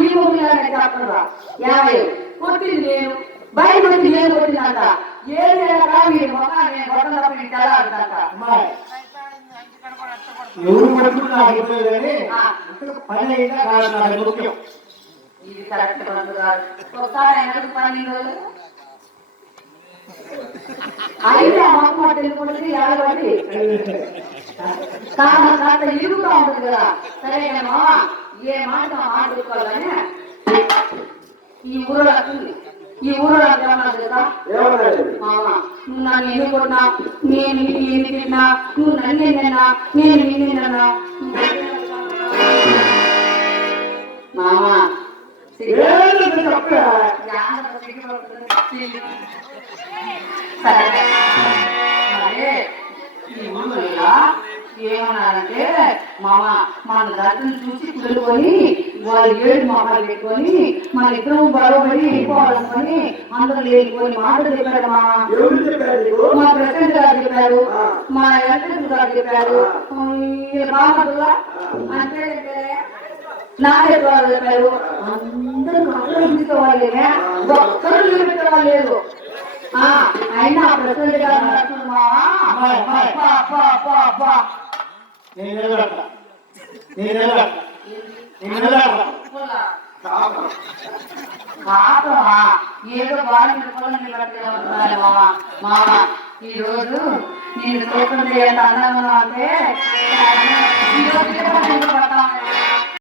నీ మొగుడు చెప్పరా 50 కొట్టింది నేను బయట వచ్చి నేను కొట్టిందంట 7 ఏళ్ళ మీరు మొత్తం నేను కొట్టం తప్ప నీకు తెల్లారుదంట ఎవరు పని అయినా కాదు ముఖ్యం ఇది కరెక్ట్ కాదు ఒకసారి ఎందుకు పని అయితే ఆ మొక్క తెలుసుకుంటుంది ఎలాగండి కాస్త ఇరుగుతా ఉంటుంది కదా సరేనా ఏ మాట మాట్లాడుకోవాలని ఈ ఊరిలో ఏమన్నా తెలుసా మామా నువ్వు నన్ను ఎందుకు కొట్టినా నేను ఎన్ని తిన్నా నువ్వు నన్ను ఎన్నన్నా నేను నిన్నన్నా మామా సరే ఈ ఊళ్ళో ఏమన్నారంటే మామ మన దర్శనం చూసి కుదురుకొని వాళ్ళు 7 మొహాలు పెట్టుకొని మన ఇద్దరం గొడవపడి వెళ్ళిపోవాలనుకొని అందరూ లేనిపోయి మాటలు చెప్పారు మా ప్రెసిడెంట్ గారు చెప్పారు మా ఎలక్ట్రిక్ గారు చెప్పారు బాగుంటుందా అంటే నాగేశ్వర గారు చెప్పారు అందరూ కళ్ళు తీసుకోవాలి ఒక్కరు పెట్టేవాళ్ళు లేదు అయినా ప్రెసిడెంట్ గారు ఏదో బాగా మామ ఈ రోజు నేను చూస్తుంది ఎంత అందంగా అంటే